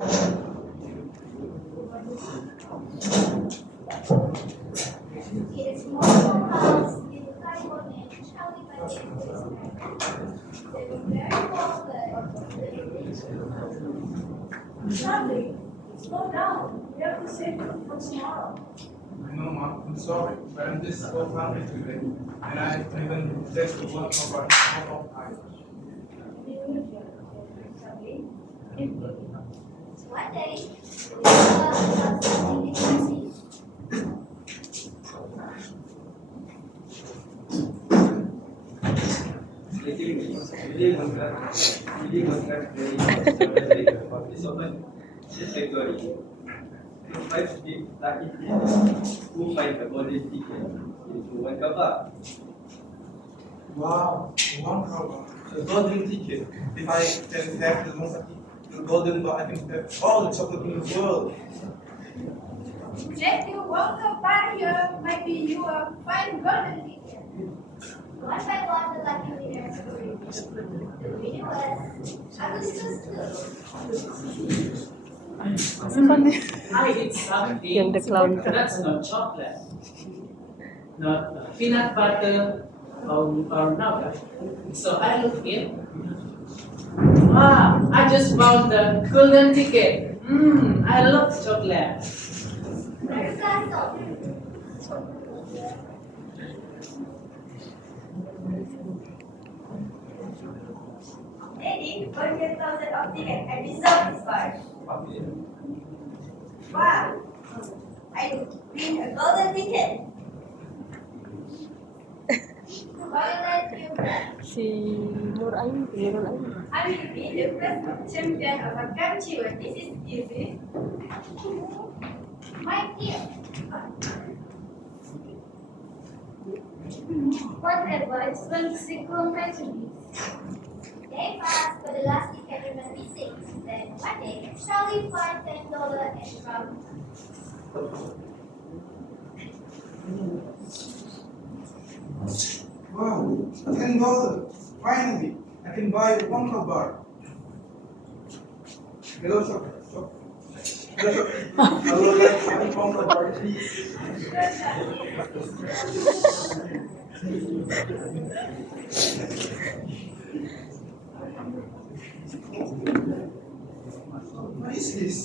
It's more house in California, Charlie by They were very Charlie, slow down. We have to save food for tomorrow. I know, Mom. I'm sorry, but I'm just so hungry today, and I even just one of time. One day, we saw something interesting. Who find the golden ticket into one cover? Wow, one cover. The golden ticket. If I can have the golden bar, I can have all the chocolate in the world. Jack, you welcome back here. Maybe you will find golden ticket. One by one, the lucky winners were revealed. The winner was Augustus Blue. I eat something that's not chocolate, not peanut butter or nugget. So I look it. Wow, I just found the golden ticket. I love chocolate. Where's that song? Eddie, go get thousands of tickets and reserve this bar. Wow, I win a golden ticket. Violet, you Si Nur Ain, Nurul Ain. I will be the first champion of a country. This is easy. my dear. What advice will single messages? They passed, but the last ticket remained missing. Then one day, Charlie found $10 and found. Wow, $10. Finally, I can buy a Wonka bar. Hello, shop. Hello, shop. I would like a Wonka bar, please. What is this?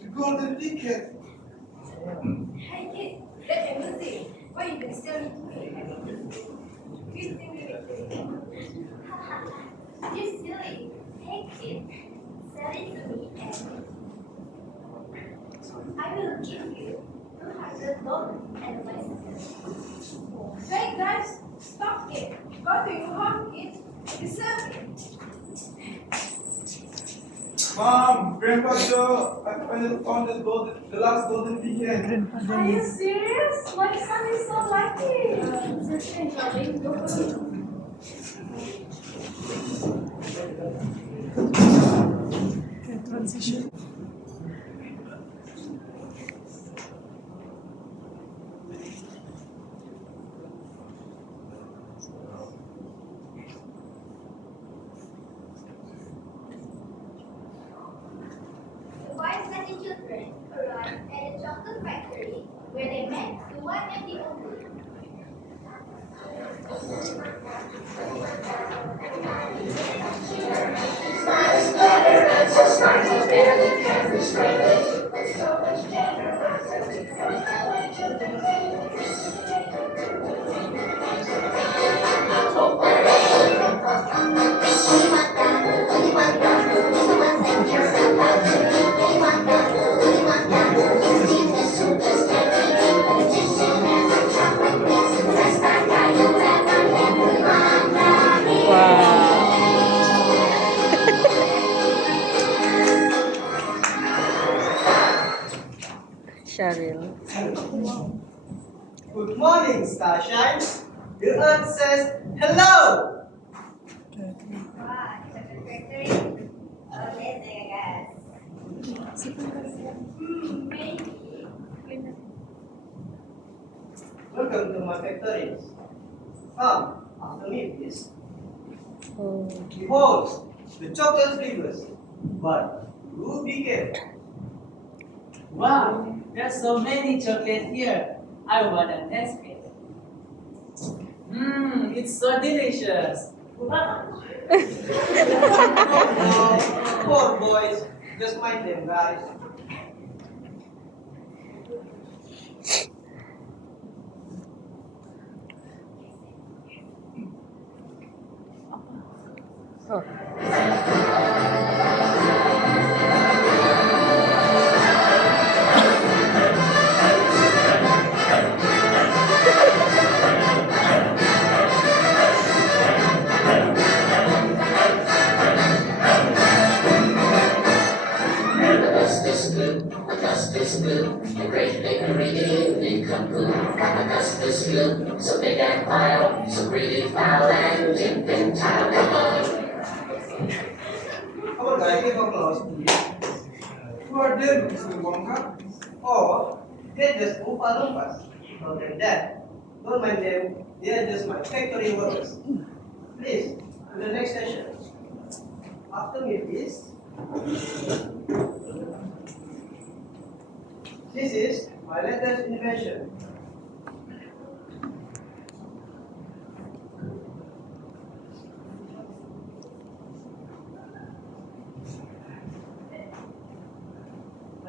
The golden ticket. Hey kid, let me see. Why you been selling to me? You think You silly. Take it. Sell it to me and I will give you $200 and my sister. Hey guys, stop it. Go to your home, kid. Deserve it. Mom, Grandpa Joe, I finally found the last golden ticket. Are you serious? My son is so lucky. It's okay, darling. Go for it. Transition. The boys and the children arrived at a chocolate factory where they met the one and the only. Cheryl. Good morning, Starshine. The Earth says hello. Wow, chocolate factory. Amazing, I guess. Maybe. Welcome to my factory. Come, after me, please. Oh. Behold, the chocolate flavors. but do be careful. Wow, there's so many chocolates here. I wanna taste it. Mmm, it's so delicious. Oh, poor boys. Just mind them, guys. Oh. Augustus Gloop, a great bakery evening cuckoo. Augustus Gloop, so big and vile, so greedy, foul, and infantile. Come on. Come on, guys, give a close, please. Who are there, Mr. Wonka? Oh, they're just Oompa Loompas. Other than that, don't mind them. They're just my factory workers. Please, to the next session. After me, please. This is my latest invention.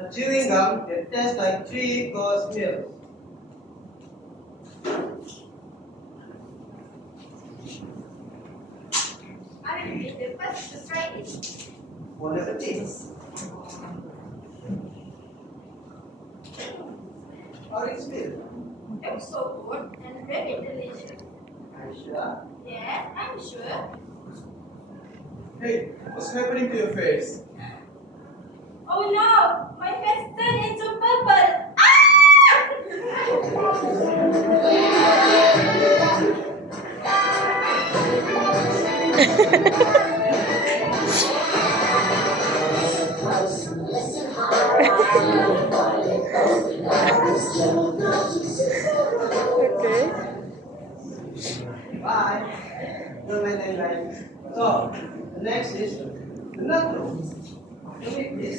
A chewing gum that tastes like 3-course meals. I will be the first to try it. Wonderful taste. How it smells? It's so good and very delicious. Are you sure? Yes, I'm sure. Hey, what's happening to your face? Oh no! My face turned into purple! Okay. Bye. Don't mind them, guys. So, the next is the nut roll. To make this,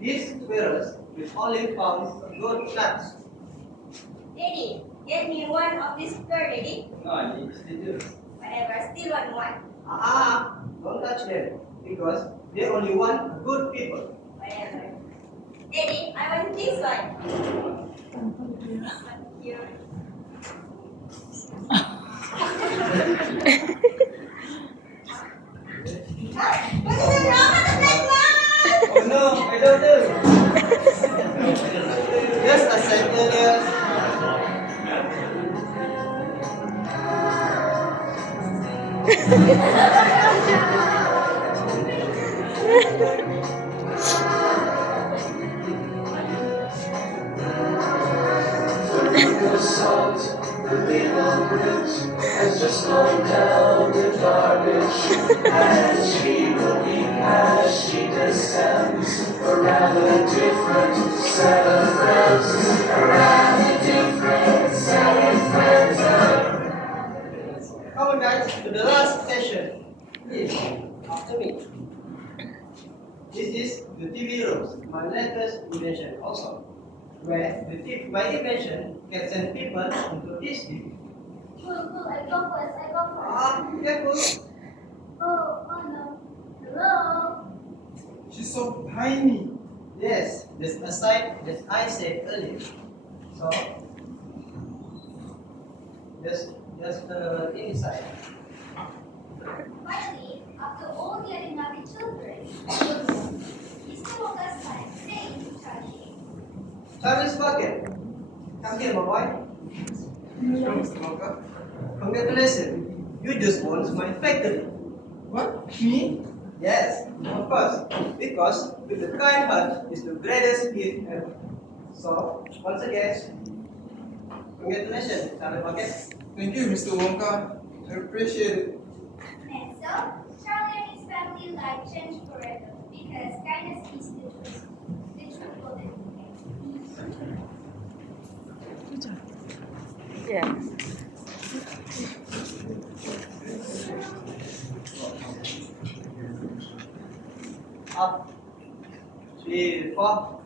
these squirrels will only found good nuts. Daddy, get me one of these already. No, you still do. Whatever, still want one. Don't touch them because they only want good people. Whatever. Daddy, I want this one. Thank you. What is wrong with the black one? Oh no, I don't do. Just as I said earlier. The salt, the little root, has just gone down the garbage. And she will be as she descends. A rather different set of friends. A rather different set of friends. Come on, guys, to the last session. Please, after me. This is the TV rooms, my latest invention also. Where my invention can send people into this TV. Cool, I go first. Careful. Oh no. Hello? She's so tiny. Yes, just aside as I said earlier. So, just inside. Finally, after all getting up the children, Mr. Walker's son saying to Charlie, Charlie's bucket. Come here, my boy. Sure, Mr. Wonka. Congratulations. You just won my factory. What? Me? Yes, of course. Because with the kind heart is the greatest gift ever. So, once again, congratulations, Charlie Bucket. Thank you, Mr. Wonka. I appreciate it. and so Charlie and his family life changed forever because kindness is the truth. The true golden ticket. Yeah. Up. 3, 4.